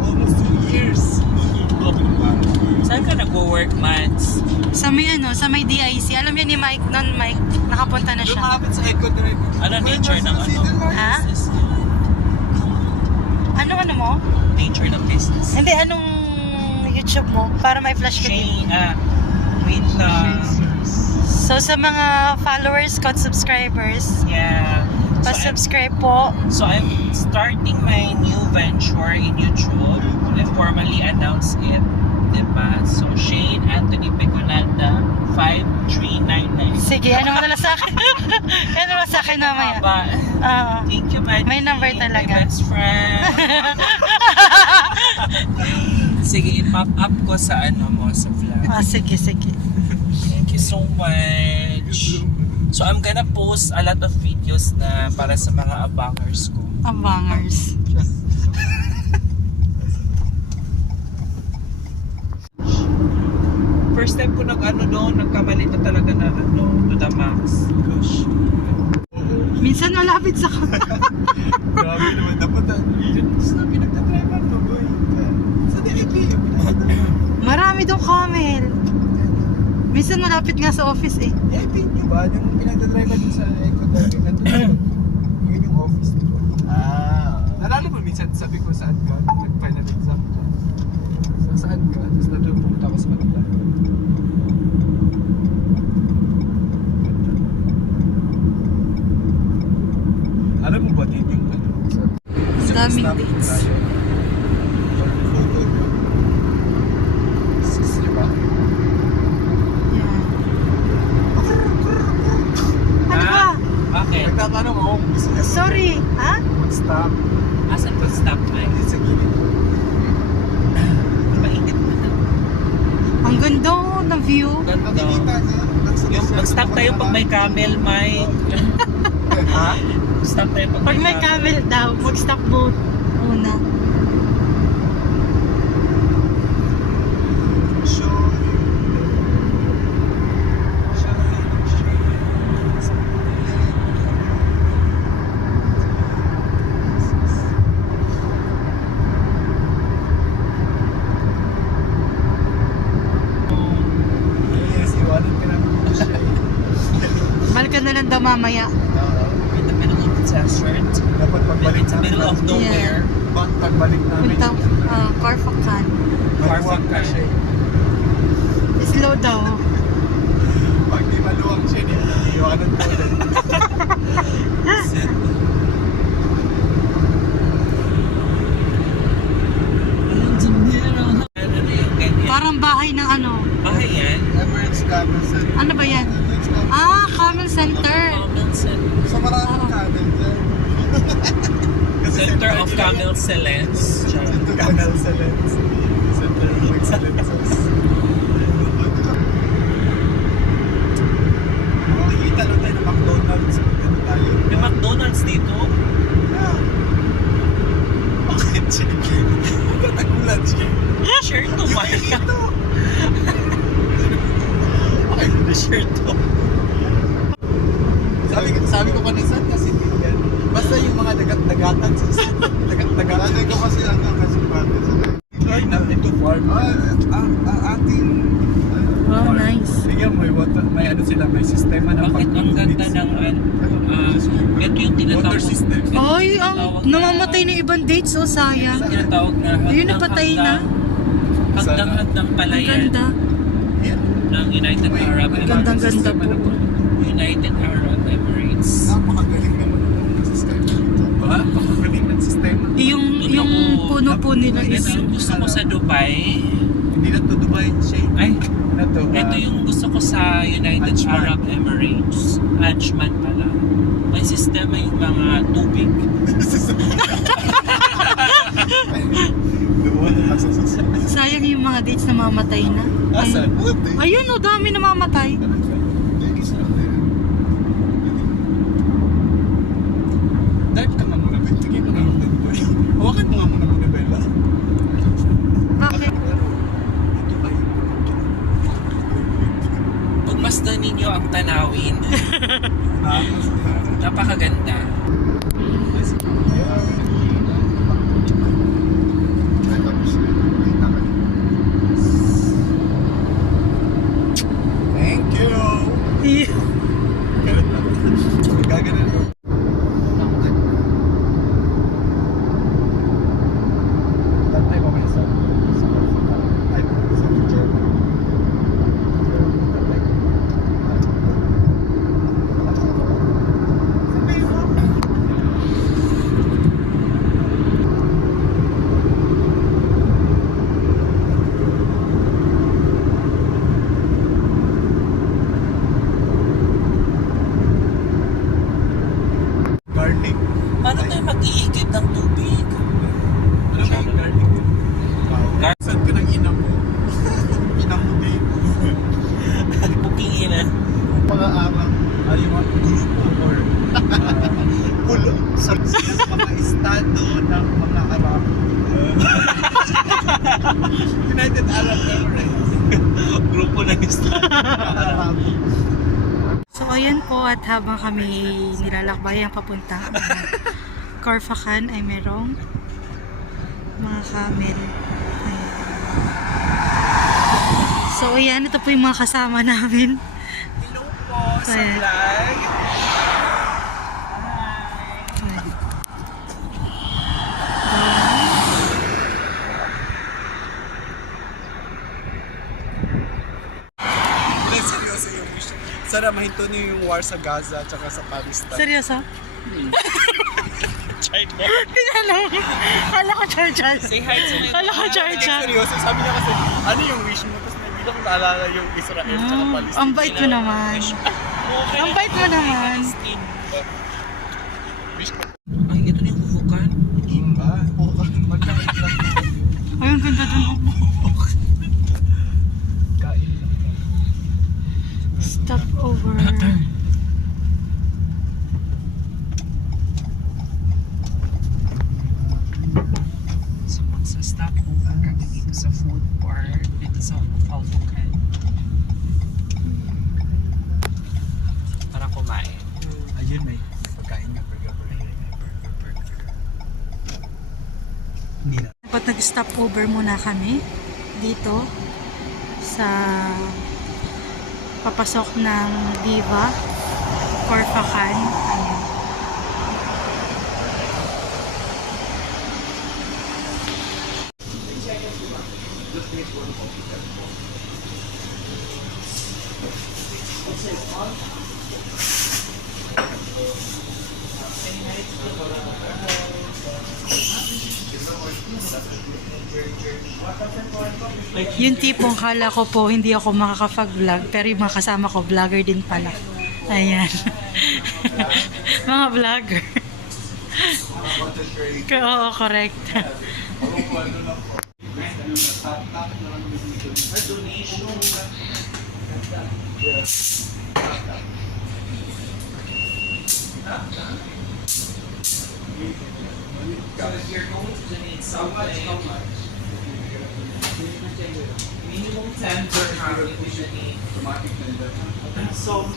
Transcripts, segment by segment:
Almost 2 years. Saan ka nag-work, Mads? Sa may sa may DIC. Alam niya ni Mike noon, Mike. Nakapunta na siya. Lumapit sa Eco Drive. Ano nature ng ano? Ha? Business? Ano mo? Nature ng business? Hindi, anong YouTube mo? Para may flash ka din. Wait lang. So, sa mga followers ko at subscribers, Yeah. pa-subscribe po. So I'm starting my new venture in YouTube. I formally announced it. Diba? So Shane Anthony Peconanda 5399. Sige, ano mo na lang sa akin? Ano mo sa akin mamaya? Oo. Thank you, Maddie. May number talaga. My best friend. Sige, i-pop up ko sa ano mo, sa vlog. Sige. Thank you so much. So I'm gonna post a lot of videos na para sa mga abangers ko. Abangers. First time ko nag-ano doon, nagkamali na talaga na ano, to the max. Gosh. Minsan malapit sa Grabe naman. Dapat yun sa pinagtatripan mo, boy. Sa DIP. Marami doon camel. Minsan malapit nga sa office eh. DIP nyo ba? Yung pinagtatripan nyo sa Eco Drive. Nandun yun yung office nito. Nalala mo minsan, sabi ko saan ka? Nag-final exam ka. So, saan ka? Tapos nandun pumunta ako sa Manila. Alam mo ba dito yung ano? Ang daming dates. Photo nyo. Sis, diba? Yan. Ano ba? Bakit? Nagtatanong ako kung gusto niya Sorry. Ha? mag-stop. Asan ba stop line? Hindi sa gilid. Mainit mo na. Ang ganda ng view. Ganda. Nakikita niya. Yung mag-stop tayo pag may camel, Mike. Ha? Stop tayo Pag may camel daw, mag-stop boat muna. Yes, iwanan ka naman po siya. Balik ka na lang daw mamaya. In the middle of the desert. Dapat pagbalik It's the middle of nowhere. Pagbalik namin. Puntang Carfacan. Maluwag na siya. Slow daw. Pag di maluwag siya, iwanan po ulit. Ano yung ganyan? Parang bahay ng ano. Bahay yan? Emirates Camel Center. Ano ba yan? Camel Center. So maraming camel dyan. Center of Camel Excellence. Camel Excellence. Center of Excellences. Makikita lang tayo ng McDonald's. Magkano tayo? May McDonald's dito? Yeah. Bakit siya? Bakit nagulat siya? Sure to, Mike. Ito! Okay, sure to. Sabi ko kanisan kasi yan. Basta yung mga dagat-dagatan sa dagat-dagatan. Ano ko kasi ang kasi ay, natin to farm. Ang ating Wow, nice. bigyan mo, may ano sila, may sistema ng Bakit ang ganda ng ito yung tinatawag water system. Ay, ang namamatay na ibang dates, oh, sayang. tinatawag na Yun, napatay na. Hagdang-hagdang pala Ang yan ganda. ng United Arab Ang gandang-ganda po. United Arab Emirates. Napakagaling naman ng sistema dito. Ba? Napakagaling ng sistema. Yung puno po nila is... Ito yung gusto ko sa Dubai. Hindi na to Dubai, Shay. Ay, Ano to? ito yung gusto ko sa United Ajman. Arab Emirates. Ajman pala. May sistema yung mga tubig. Lumuwan na sa sistema. Sayang yung mga dates na mamatay na. Asan? Ayun, oh, dami na mamatay. Dive ka nga muna, Ben. Tingin mo nga muna, boy. Hawakan mo nga muna, Bella. Bakit? Ito ay Pagmasdan ninyo ang tanawin. Napakaganda. Paano tayo mag-iigib ng tubig? Ano ba yung garlic? Saan ka ng ina mo? Ina mo din. Booking ina. Mga arang, yung grupo or pulo sa mga estado ng mga Arab. United Arab Emirates. Grupo ng estado. Arab. So ayan po, at habang kami nilalakbay ang papunta Corfacan ay merong mga camel. Ayan. So ayan, ito po yung mga kasama namin. Hello po sa Ayan. vlog. Ayan. Hindi, seryoso yung mission. Sana mahinto niyo yung war sa Gaza at sa Palestine. Seryoso? China. Tinanong. Kala ko Char-Char. Say hi to my Kala ko Hindi, Char-Char. seryoso. Sabi niya kasi, ano yung wish mo? Tapos hindi ko naalala yung Israel at Palestine. Ang bait mo naman. Ang bait mo naman. Wish ko. Ay, ito na yung kufukan. Imba? Oo, magkain lang. Ay, ang ganda dun. Kain lang. Stop over. So, magsa-stop over kami dito sa food court, dito sa Falfukan. Para kumain. Ayun, may pagkain nga. Burger. Hindi na. Dapat nag-stop over muna kami dito sa papasok ng Viva Corfacan. Ayan. Yung tipong kala ko po hindi ako makakapag-vlog pero yung mga kasama ko vlogger din pala. Ayan. Mga vlogger. Oo, correct. So if you're going to donate something, minimum 10 dirham if you donate. So,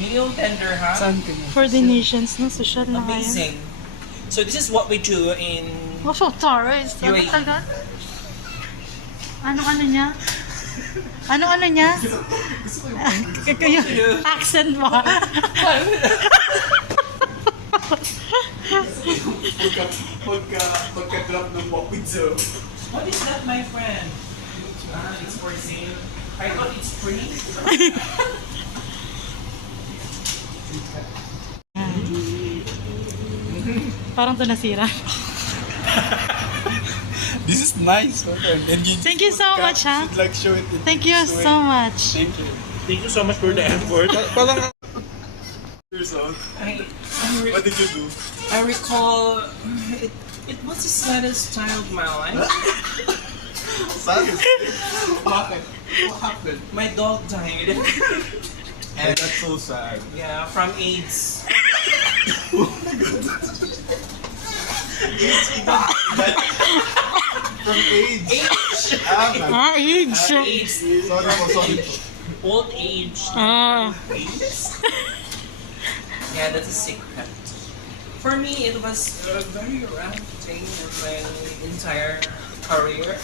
minimum 10 dirham. Saan ka niya? For the nations, no? Social na ngayon. Amazing. So this is what we do in Oh, so Taurus. Ano UAE. talaga? Ano niya? Ano niya? Yung accent mo. Pagka-drop ng walkway so. What is that, my friend? It's for sale. I thought it's free. Parang to nasira. This is nice. And you Thank you so much, ha? should like show it. In Thank you this way. so much. Thank you. Thank you so much for the effort. Parang years old. What did you do? I recall it was the saddest time of my life. Sad. Bakit? What happened? My dog died. And that's so sad. Yeah, from AIDS. From age. Age. Age. AIDS. Sorry po, sorry po. Old age. AIDS. Yeah, that's a secret. For me, it was a very rough thing in my entire career.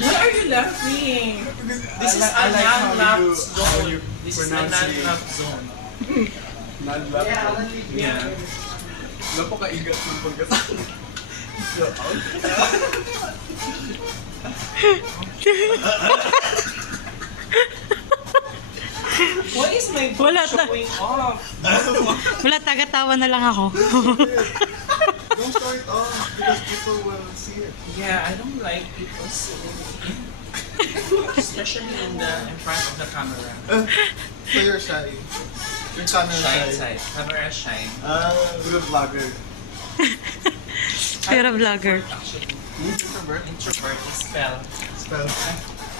Why are you laughing? This is a non-laugh zone. This is a non-laugh zone. Non-lap. Yeah. Napakaigat ng pagkasal. So, out. Why is my Wala voice ta- showing off? Wala, tagatawa na lang ako. Don't show it off because people will see it. Yeah, I don't like people seeing me. Especially in front of the camera. So you're shy. Yung camera Shine shy. side. Camera shine. Good vlogger. Pero vlogger. Actually, Introvert. introvert is spell. Spell.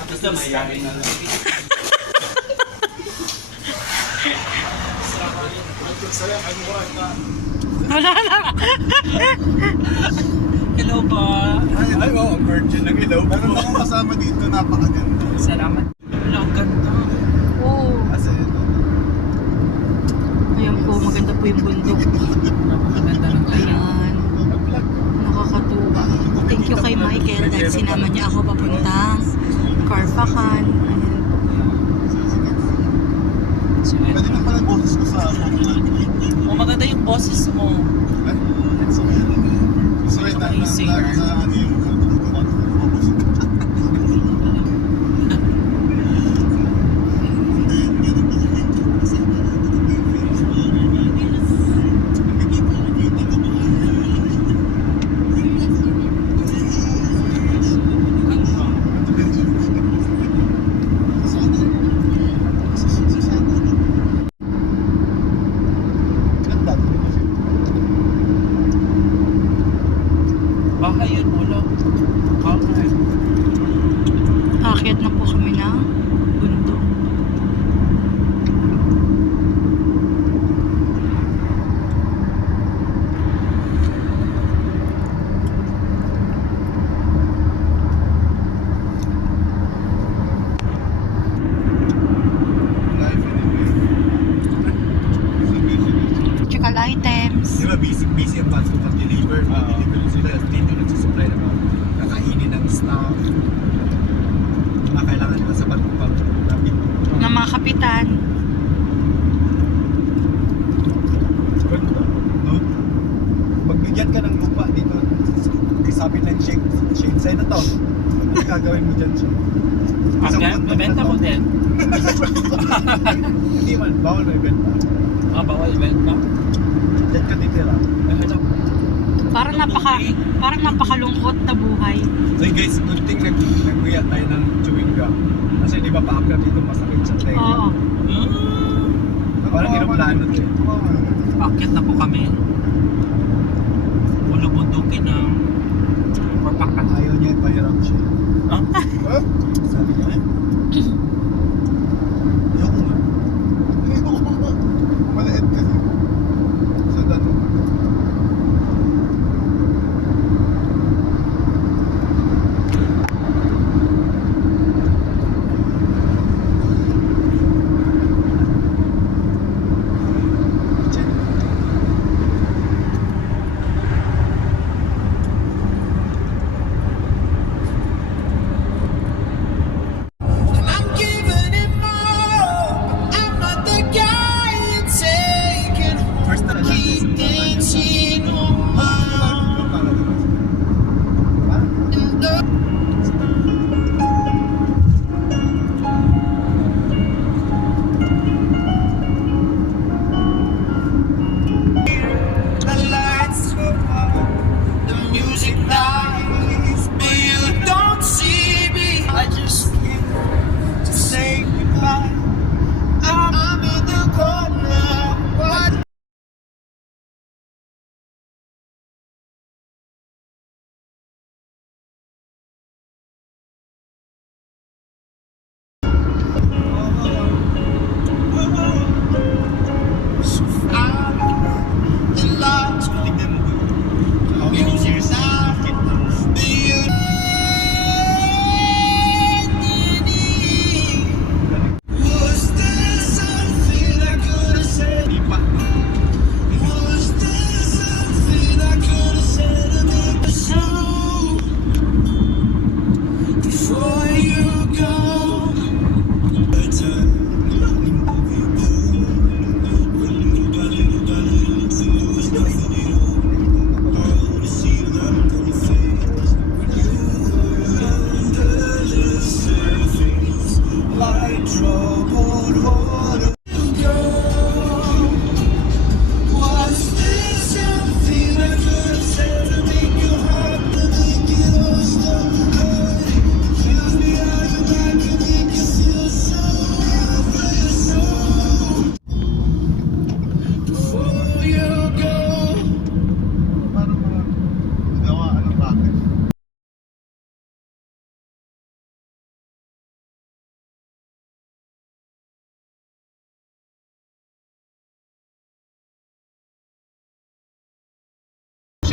Tapos na mayayain na lang. Wala lang. Hello po. Ay, oo, virgin lang ilaw. Meron akong kasama dito, napakaganda. Salamat. Wala, ang ganda. Oo. Kasi, Ayan po, maganda po yung bundok. Napakaganda ng kaya. Ayan. mag-vlog. Nakakatuwa. Thank you kay Michael dahil sinama niya ako papuntang Carpacan. Ayan. Pwede na pala boses ko sa ako. Oh, maganda yung boses mo. Ay, sorry, na ano yung Baka yun, ulo. Okay. Aakyat na po kami ng bundok. life anyway. Checkal items. Di ba busy ang bus ko pag-deliver. Pag-deliver sila. Dito nagsusupply ng mga kakainin ng staff. Mga kailangan nila sa bus ko pag-lapit. Ng mga kapitan. Ganda. No? Magbigyan ka ng lupa dito. Sabi ng shade side na to. Ano gagawin mo dyan, Shane? Hanggang, mabenta mo din. Hindi man, bawal may benta. Bawal ibenta. Diyan ka titira. Parang napakalungkot na buhay. So guys, good thing nagkuya tayo ng chewing gum. Kasi di ba paakyat dito masakit sa tenga. Oo. Parang aeroplano to eh. Paket na po kami. Bulubundukin ng Carpacan. Ayaw niya ipahiram siya. Huh? Huh? Sabi niya eh. Ayoko nga. Ayoko nga. Maliit kasi. Sa dato. I'm getting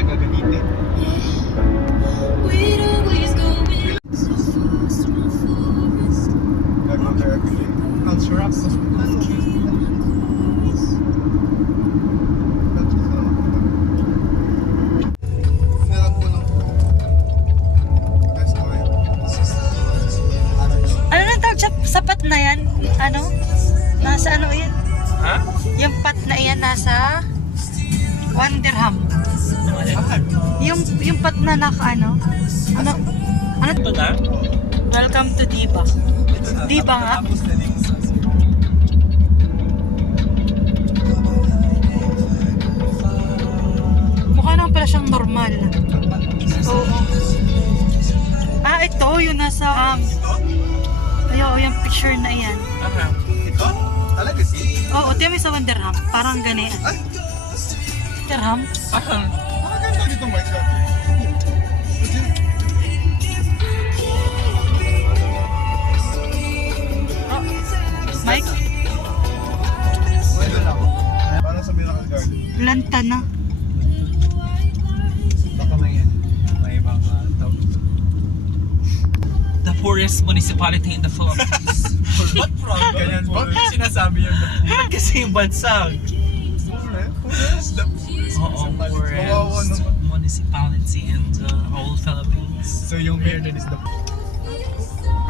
gagamitin. Ang sarap. Ano na tawag sa pat na yan? Ano? Nasa ano yan? Ha? Yung pat na yan nasa 1 dirham. Yung pat na naka ano? Ano? Ito na? Welcome to Diba. Diba nga? Mukha naman pala siyang normal. Oo. Ah, ito yung nasa yung picture na yan. Aha. Ito? Talaga si? Oo, tiyan mo sa 1 dirham. Parang ganyan. Ay! Dirham? Aha. Maganda dito mic shop. Oh, Mike, Pwede lang. Parang sa Miracle Garden. lanta na. Baka may mga tao. The poorest municipality in the Philippines. What from? Ganyan ba? Sinasabi yung Kasi yung bansag. Oo, Kawawa poorest naman. municipality in the whole Philippines. So yung mayor din is the...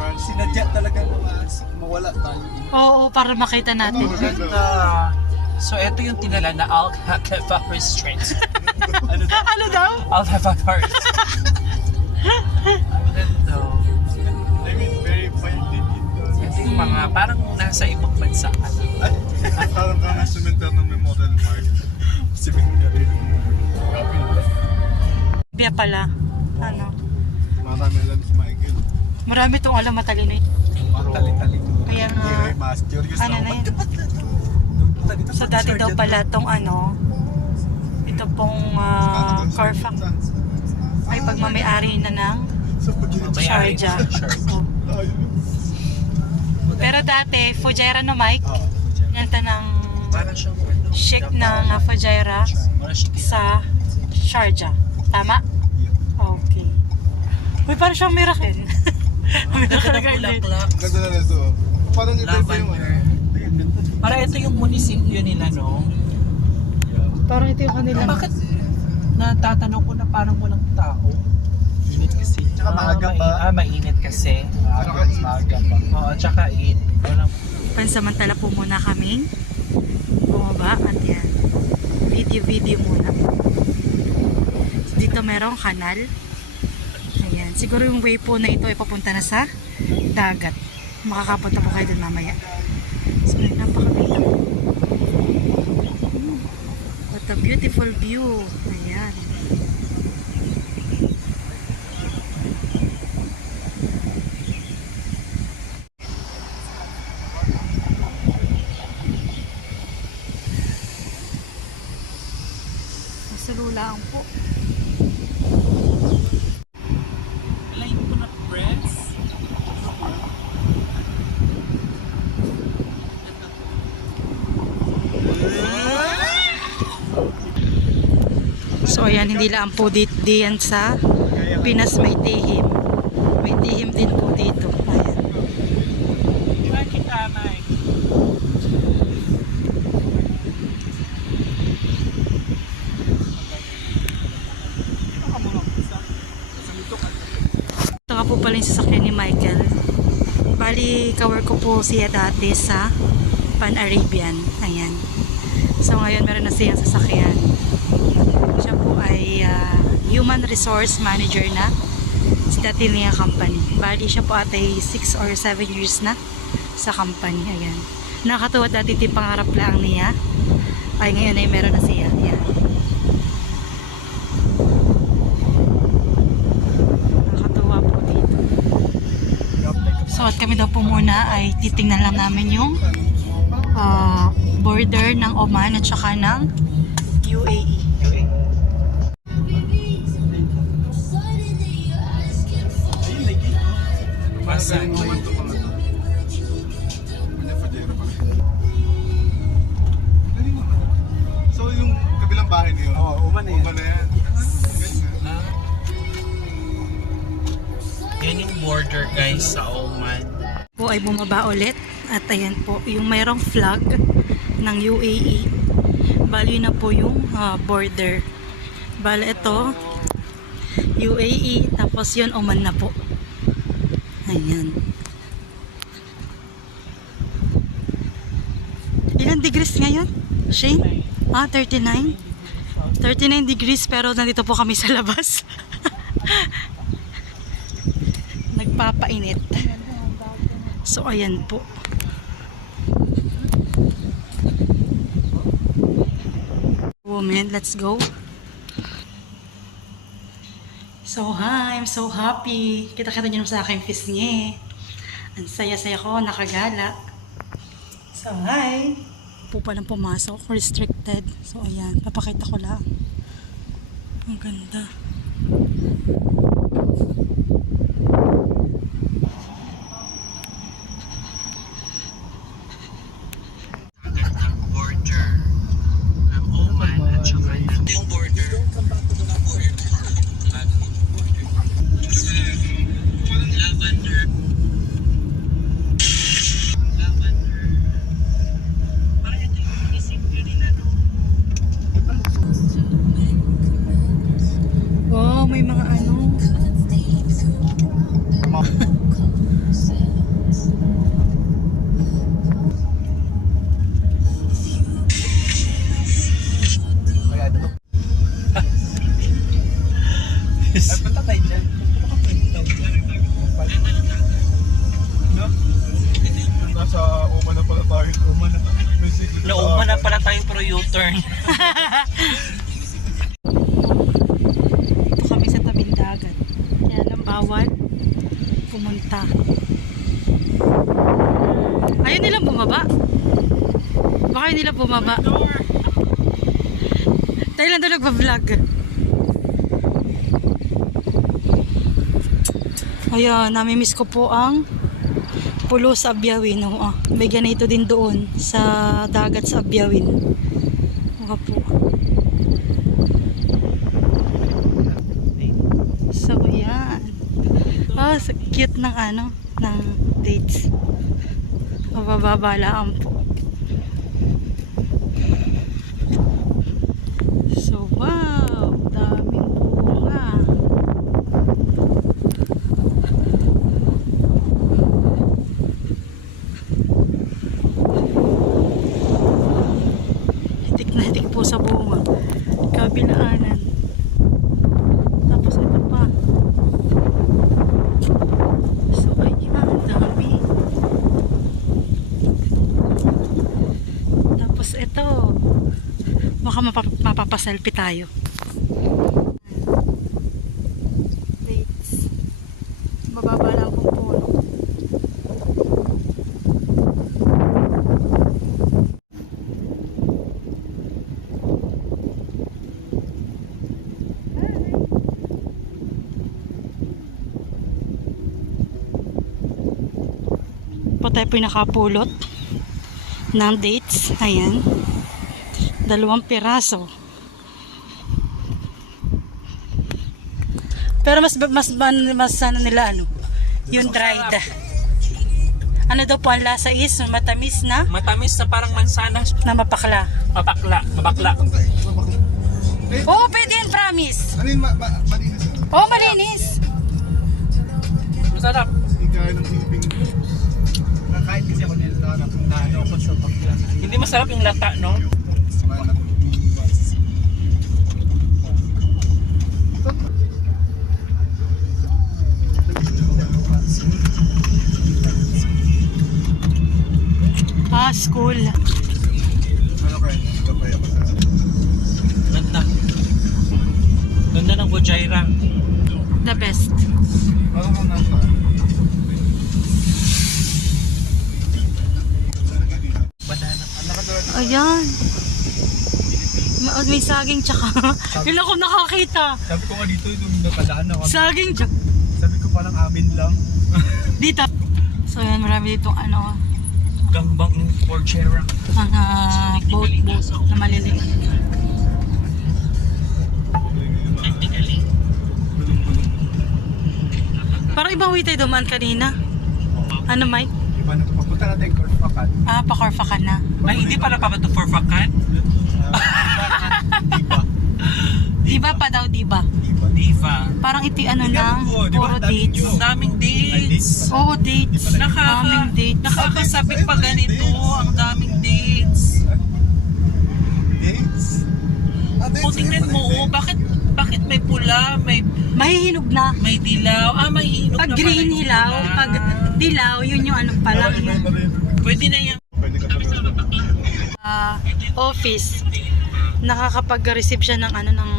Sinadya talaga mawala tayo. Oo, para makita natin. So, ito yung tinala na Al-Hafa Restraints. Ano daw? Al-Hafa Heart. Ang ganda. I mean, very fine din dito. Ito yung mga parang nasa ibang bansa. Parang ka na cemetery ng may model park. Cemetery. Biya pala. Ano? Marami alam si Michael. Marami tong alam matalino eh. Tali-tali. Kaya nga, Anyway, mas curious ano na lang. yun? So dati daw pala tong ano, ito pong Carfax ay pagmamayari na ng May-ari Sharjah. sa Sharjah. Pero dati, Fujairah no Mike, nanta ng Parang siyang Sheikh ng Fujairah sa Sharjah. Tama? Okay. Uy, parang siyang miracle. Miracle Garden. Bulaklak. Ganda na nito. Parang ito pa yung... Lavender. Para ito yung munisipyo nila, no? Parang ito yung kanila. Bakit natatanong ko na parang walang tao? Init kasi. Tsaka maaga pa. Mainit kasi. Maaga pa. Oo, tsaka walang... Pansamantala po muna kaming bumaba at yan. Video muna. So, dito merong kanal. Ayan. Siguro yung way po na ito ay papunta na sa dagat. Makakapunta po kayo dun mamaya. So, napakaganda. What a beautiful view. Ayan. Nasa lulaan po. Line ko na press. So ayan, hindi lang po diyan sa Pinas may tihim. May tihim din po dito. Ayan. Di ba kita, Mike? Ito nga po pala yung sasakyan ni Michael. Bali, kawork ko po siya dati sa Pan-Arabian. Ayan. So ngayon meron na siyang sasakyan. Siya po ay human resource manager na sa dati niya company. Bali siya po atay 6 or 7 years na sa company. Ayan. Nakakatuwa dati iti pangarap lang niya. Ay ngayon ay meron na siya. Ayan. Nakakatuwa po dito. So at kami daw po muna ay titingnan lang namin yung border ng Oman at saka ng UAE. Masan. So yung kabilang bahay niyo? Oo, uman na yan. sa Oman. Po ay bumaba ulit at ayan po yung mayroong flag ng UAE. Bali na po yung border. Bali ito UAE tapos yun Oman na po. Ayan. Ilan degrees ngayon? Shane? 39? 39 degrees pero nandito po kami sa labas. Nagpapainit. So ayan po. Woman, let's go. So hi, I'm so happy. Kita-kita nyo sa aking face niya. Ang saya-saya ko, nakagala. So hi. Po palang pumasok, restricted. So ayan, papakita ko lang. Ang ganda. Border ng Oman at saka yung border. Lavender. Lavender. Parang ito yung isip ko rin ano. Wow, may mga ano. Kaya ito. Ay, punta tayo dyan. No? Nasa Oman na pala tayo. Oman na tayo. Nauman na pala tayo pero U-turn. Dito kami sa tabing dagat. Kaya lang bawal pumunta. Ayaw nilang bumaba. Baka ayaw nilang bumaba. Tayo lang doon nagpa-vlog. Ayan, namimiss ko po ang pulo sa Abyawin. Oh, may ganito din doon sa dagat sa Abyawin. Mga po. So, yan. Oh, so cute ng ano, ng dates. Mabababalaan po. So, wow. Daming bunga. Hitik na hitik po sa bunga. Kabilaanan. Tapos ito pa. So, ayan. Ang dami. Tapos ito. Baka mapapaselfie tayo. Dates. Mababa lang pong puno. Po tayo po yung nakapulot ng dates. Ayan. 2 piraso. Pero mas ano nila ano, yung dried. Ano daw po ang lasa is matamis na Matamis na parang mansanas. na mapakla. Mabakla. Oo, pwede yan, promise. Ano yun? Malinis yun? Oo, malinis. Masarap. Hindi kaya ng ping. Nakain kasi ako nila na ano ako sa pagla. Hindi masarap yung lata, no? School. Ano kaya? Kapay ako sa... Ganda. Ganda ng Bujaira. The best. Parang kung nasa... Banana. Ayan. May saging tsaka. Ilan ko nakakita. Sabi ko nga dito, nung nakadaan ako. Saging tsaka. Sabi ko parang amin lang. Dito. So yan, marami ditong ano, Gangbang ng Bujaira. mga boat na maliliit. Parang ibang way tayo dumaan kanina. Ano, Mike? Iba na ito. Papunta natin Corfacan. Ah, pa-Corfa ka na. Ay, hindi pala pa ba ito for fakan? Diba? Diba pa daw, diba? Diva. Parang iti ano lang, puro dates. Ang daming dates. Oo, dates. Daming dates. Nakakasabik pa ganito. Ang daming dates. Dates? Kung tingnan mo, bakit may pula, Mahihinog na. may dilaw, may hinog Pag na pala green yung hilaw, pula. pag dilaw, yun yung ano pa lang, yung Pwede na yan. office. Nakakapag-receive siya ng ano, ng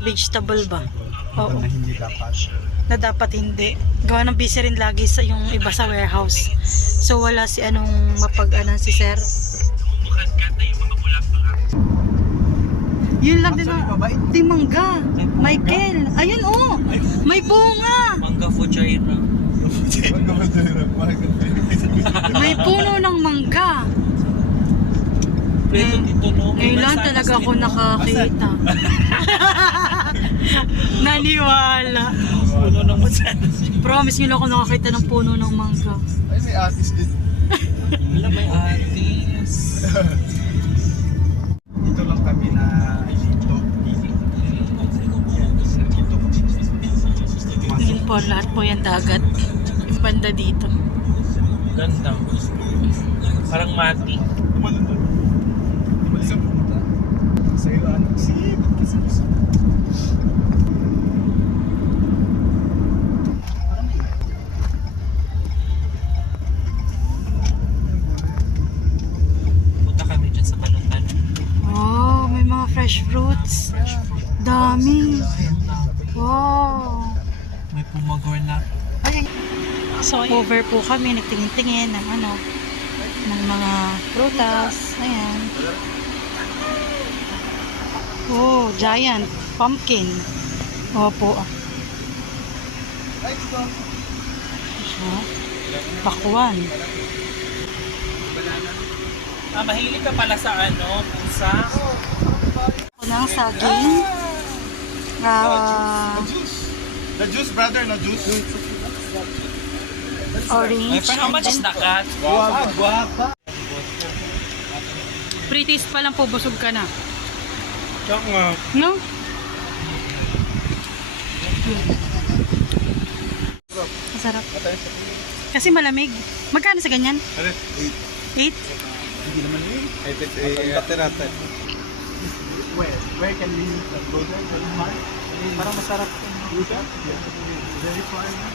vegetable ba? Oo. Na hindi dapat. Na dapat hindi. Gawa ng busy rin lagi sa yung iba sa warehouse. So wala si anong si sir. Yun lang din Actually, na. mabait. Ting mangga. Michael. Ayun oh. May bunga. Mangga Fujairah. May puno ng mangga. Preto dito, no? May Ngayon lang mansanas talaga ako dito. nakakita. Naniwala. Puno ng mansanas. Promise nyo lang ako nakakita ng puno ng mangga. Ay, may artist din. Wala, may artist. Dito lang kami na dito. Yun po, lahat po yung dagat. Yung banda dito. Ganda. Parang mati. Sa pumunta. Sa iyo, anong sipit kasi gusto. Punta kami dyan sa Balutan. Oh, may mga fresh fruits. Dami. Wow. May pumagornak. Ay, so, over po kami, nagtingin-tingin ng ano, ng mga prutas. Ayan. Oh, giant pumpkin. Opo. Pakwan. Mahilig ka pala sa ano, pusa. Ako ng saging. The juice, brother, na juice. Orange. How much is that cat? Guwapa. Pretties pa lang po, busog ka na. Tsaka nga. No? Masarap. Kasi malamig. Magkano sa ganyan? 8? Hindi naman yun. Ate. Where can we go there? Very far? Parang masarap. Very far na.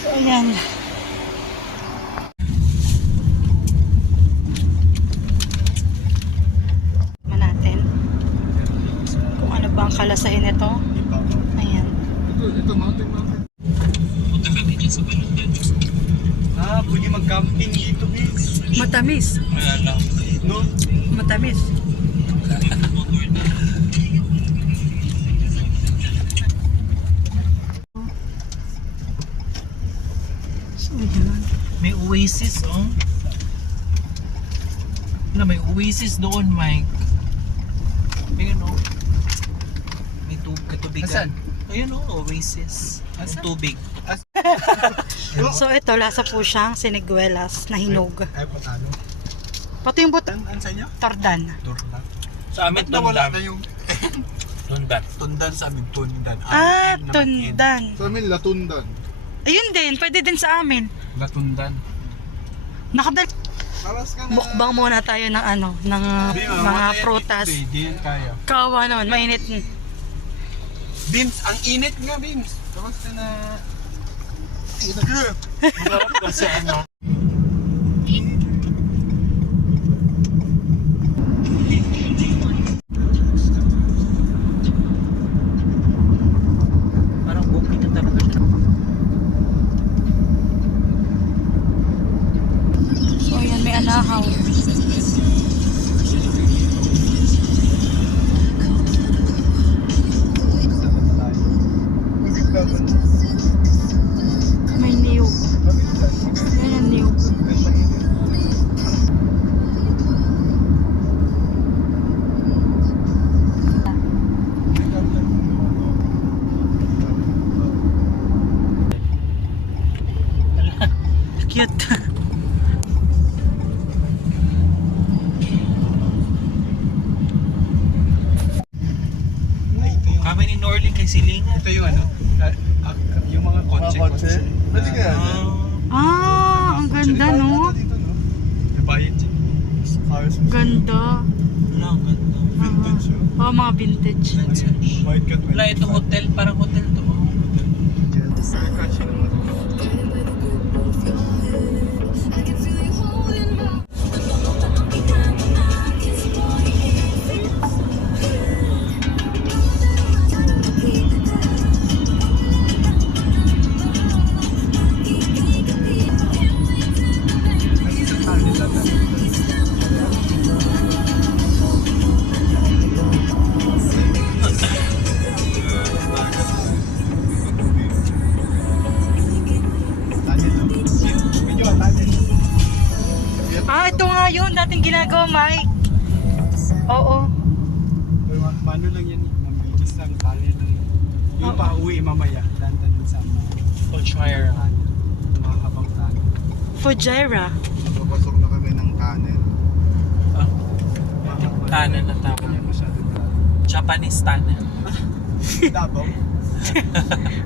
So, ayan. Natin kung ano ba ang kalasahin nito. Ayan. Ito, mountain. Punta kami dyan sa Balutan. Pwede mag-camping dito, guys. Matamis. Wala. No? Matamis. So, ayan. May oasis, oh. May oasis doon, Mike. Ayun, oh. May katubigan. Asan? Ayun, oh, oasis. Ang Asan? tubig. So ito, lasa po siyang siniguelas na hinog. Ay, patalo. Pati yung buto. Ano sa inyo? Tardan. Turdan. Sa amin, Nawala na tundan. yung Tundan. tundan sa amin. Tundan. Ah, N naman, N. tundan. Sa amin, latundan. Ayun din, pwede din sa amin. Latundan. Nakadal. Aras ka na. Mukbang muna tayo ng ano, ng mga prutas. Hindi yan kaya. Kawa naman, mainit. Beams, ang init nga, Beams. Tapos ka na... Masarap kasi ano. Parang bukid na talaga siya. So ayan, may anahaw. May niyog. Yan yung niyog. Cute. Kami ni Norley kay Silingan. Ito yung ano, yung mga kotse. Mga kotse? Pwede kaya yan? Ang ganda, no? Dito, no? Nabayad siya. Cars. Ganda. Wala, ang ganda. Vintage yun. Mga vintage. White cat. Wala, ito hotel. Parang hotel to. Crash yun naman. Ito nga yun. Dating ginagawa, Mike. Oo. Mano lang yan eh. Mabilis lang tali lang. Yung pa-uwi mamaya. Dantan yun sa Fujairah. mahabang tali. Fujairah. Papasok na kami ng tunnel. Tunnel na tawag. Kanya masyadong tali. Japanese tunnel. Davao.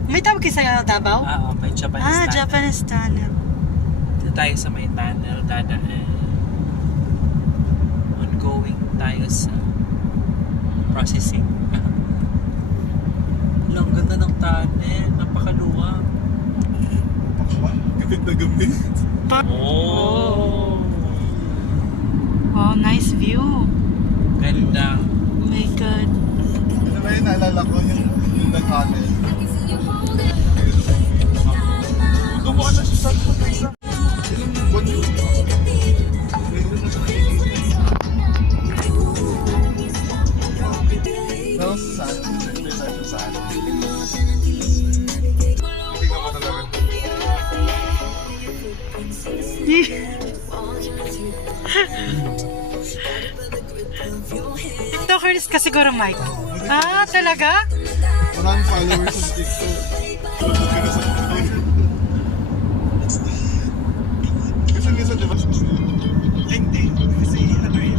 May tawag kayo sa Davao? May Japanese tunnel. Japanese tunnel. Dito tayo sa may tunnel. Dadaan. Ongoing tayo sa processing. Ang ganda ng tunnel. Napakaluwag. Gabit na gabit. Oh! Oh, nice view. Ganda. Oh my God. Ano ba yun? Naalala ko yung the tunnel. Gumawa na siya sa isa. Ilang buwan yun? Meron na siya. No, saan? Siyempre tayo saan. Hindi ka pa talaga. TikTokers ka siguro, Mike. Talaga? Maraming followers sa TikTok. Tulog ka na sa TikTok. Kasi minsan, di ba? Hindi. Kasi ano yun.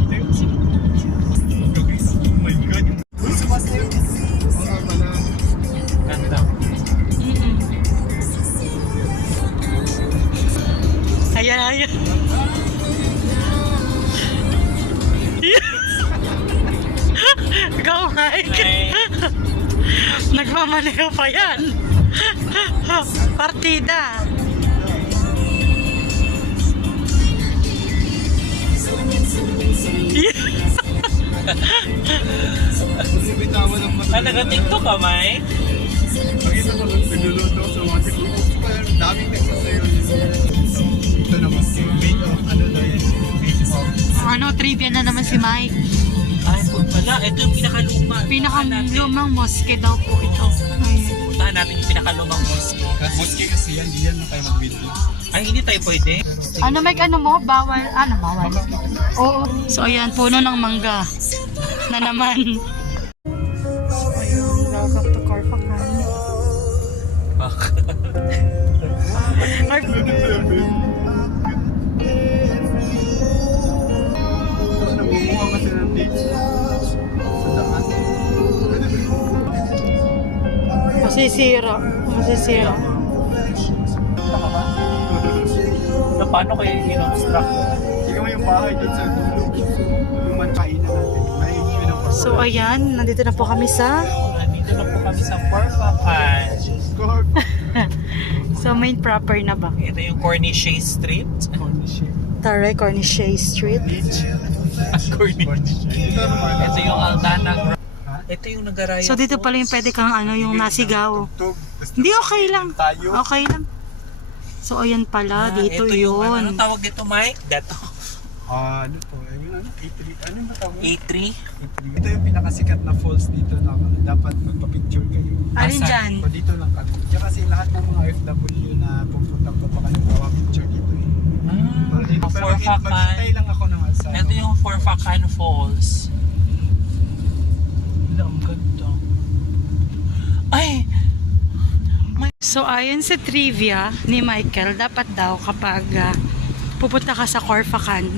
Oh my God. Mga pala. Ganda. Ayan. Go, Mike. Ay, Nagmamaneho pa yan. Partida. Bitawan ng mata. nag-TikTok ka, Mike? Pakita ko lang, nagluluto ako sa mga TikTok. Kaya daming nagsasayo yun. Ito naman, made of, ano daw yan? Made of. Trivia na naman si Mike. Ay, wala. Ito yung pinakaluma. Pinakalumang mosque daw po ito. Ayun. Puntahan natin yung pinakalumang mosque. Mosque kasi yan. Di yan na tayo mag-video. Ay, hindi tayo pwede. Mike, mo? Bawal. Bawal? Oo. So, ayan, puno ng mangga. Na naman. Welcome to Corpacan. Nangunguha kasi ng dates sa daan. Masisira. Paano kayo in-obstruct? Ikaw yung bahay dun sa dulo. Yung mankainan natin. May yun ang So, ayan, nandito na po kami sa Nandito na po kami sa Corpacan. so main proper na ba? Ito yung Corniche Street. Tare, Corniche Street. Corniche. Ito yung Aldana. Ito yung Nagaraya. So, dito pala yung pwede kang yung nasigaw. Hindi, okay lang. Tayo. Okay lang. So, ayan pala, dito ito yung, yun. ano tawag dito, Mike? Dato. Ano po? Yung ano? A3. Ano yung matawag? A3. Ito yung pinakasikat na falls dito na dapat magpa-picture kayo. Alin Asan? dyan? O dito lang kami. Diyan kasi lahat ng mga FW na pupunta pa pa kayo gawa picture dito eh. Pero maghintay lang ako ng sa Ito yung Forfacan Falls. Ang ganda. Ay! So, ayon sa trivia ni Michael, dapat daw kapag pupunta ka sa Corfacan,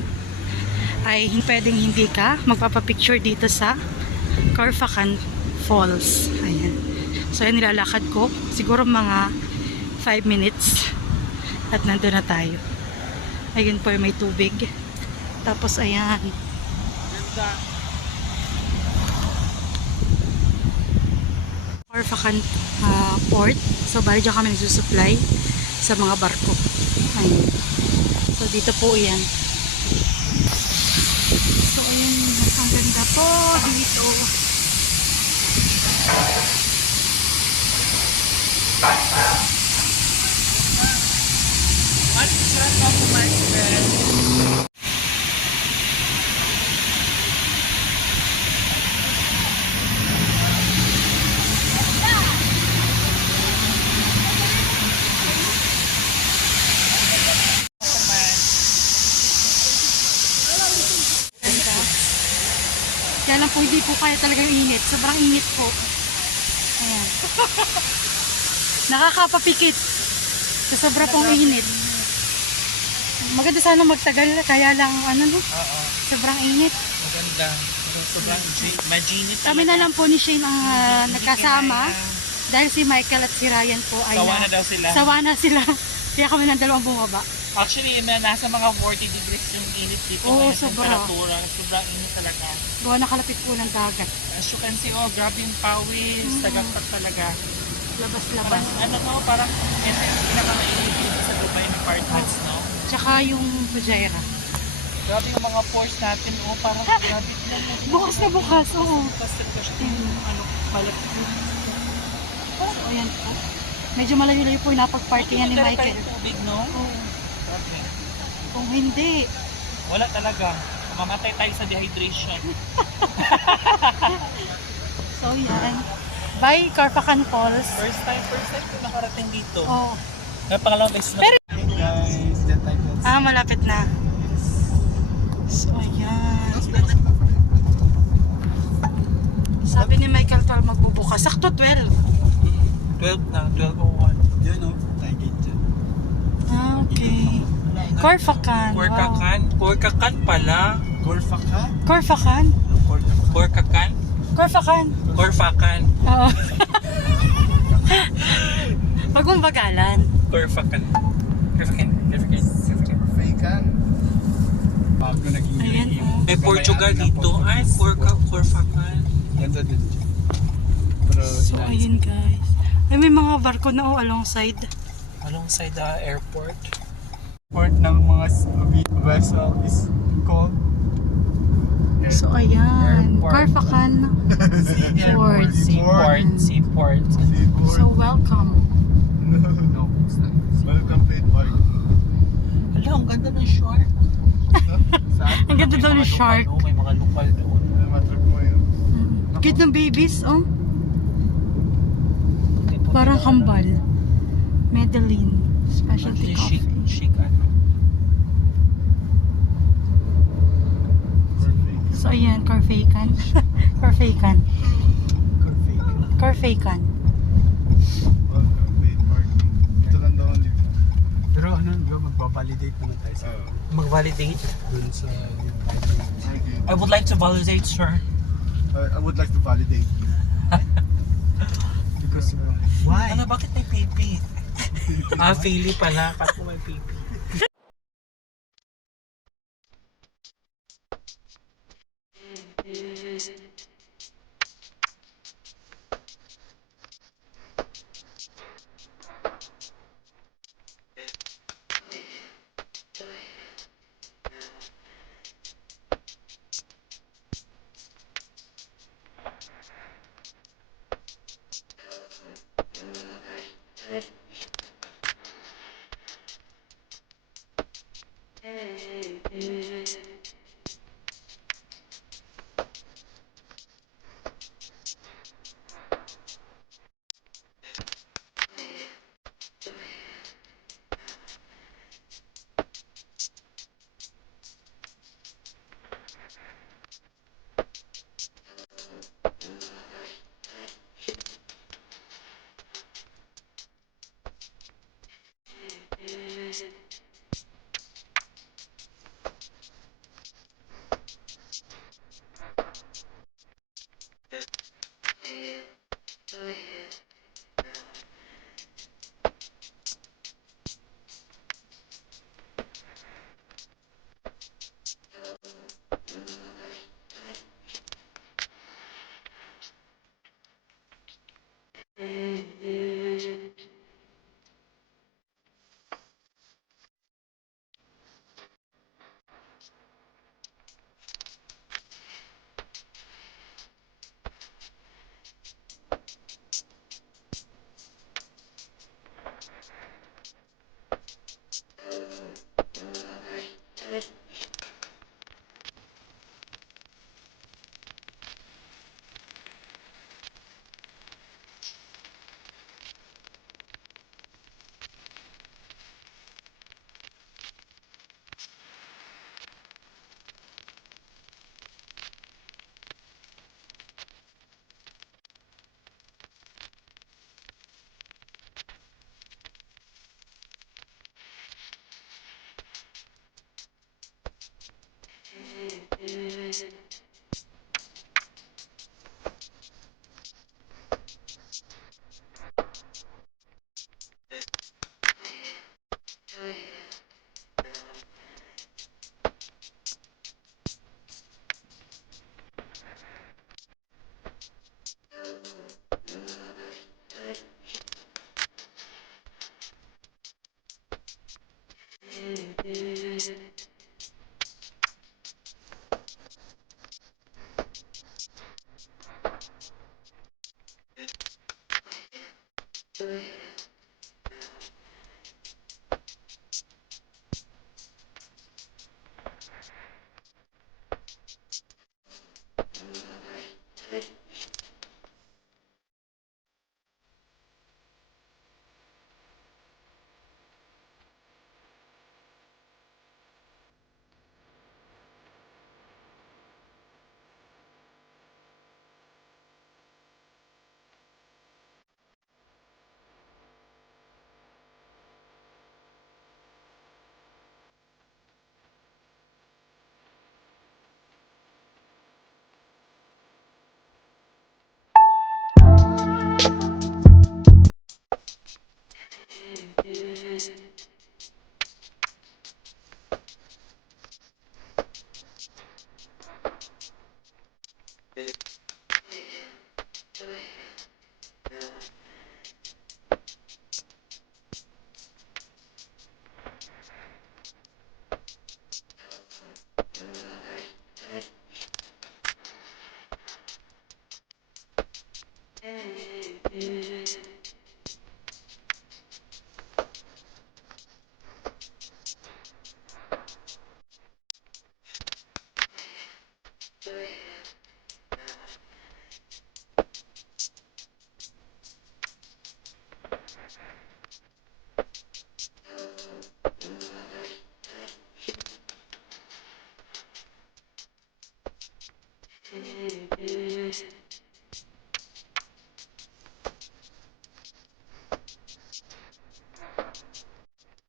ay pwedeng hindi ka magpapapicture dito sa Corfacan Falls. Ayan. So, yan nilalakad ko. Siguro mga 5 minutes. At nandun na tayo. Ayun po, may tubig. Tapos, ayan. Corfacan port. So, bali dyan kami nagsusupply sa mga barko. Ayun. So, dito po yan. So, ayun. Ang ganda po dito. Kaya lang po, hindi po kaya talaga yung init. Sobrang init po. Ayan. Nakakapapikit. Sa sobra pong init. Maganda sana magtagal. Kaya lang, ano no? Sobrang init. Maganda. Sobrang majinit. Kami na lang po ni Shane ang nagkasama. Dahil si Michael at si Ryan po ay Sawa na daw sila. sawa na sila. Kaya kami ng dalawang bumaba. Actually, nasa mga 40 degrees yung init dito. Oo, Ngayon, sobra. temperatura. Sobrang init talaga. Gawa nakalapit po ng dagat. As you can see, grabe yung pawis. Tagaktak talaga. Labas-labas. Parang ito yung pinakamainit dito sa Dubai apartments, no? Tsaka yung Fujairah. Grabe yung mga pores natin, parang grabe. Bukas na bukas, oo. Busted ka siya yung balat. So, ayan po. Medyo malayo-layo po yung napag-parkingan ni Michael. Yung tubig, no? Oo. Grabe. Kung hindi, Wala talaga. Mamatay tayo sa dehydration. so yan. Bye, Corfacan Falls. First time ko nakarating dito. Oh. Pangalawang beses na. Guys, that type of... Malapit na. So, ayan. Sabi ni Michael 12 magbubukas. Sakto 12. 12 na, 12:01. Yun o, Taygate dyan. Okay. Corfacan. Corfacan? Corfacan pala. Corfacan? Corfacan? Corfacan? Corfacan. Corfacan. Oo. Wag mong bagalan. Corfacan. Corfacan. Corfacan. Bago naging Ayan, yung... oh. May Portugal dito. Ay, Corfacan. Ganda din dyan. Pero So, ayun guys. Ay, may mga barko na alongside. Alongside the airport. port ng mga vessel is called So, ayan. Airport. Corfacan Port. Seaport. So, welcome. No, it's not. Welcome to Park. Hala, ang ganda ng shark. Saan? Ang ganda daw ng shark. May mga lokal doon. Matrip mo yun. Cute ng babies, oh. Parang kambal. Medellin. Specialty coffee. Chic ano. So, ayan. Corfacan. Corfacan. Corfacan. Welcome to Park. Ito lang daw dito. Pero ano, magbabalidate naman tayo sa Mag-validate? dun sa I would like to validate, sir. I would like to validate. because why? Ano, bakit may pipi? Philly pala. Kako may pipi.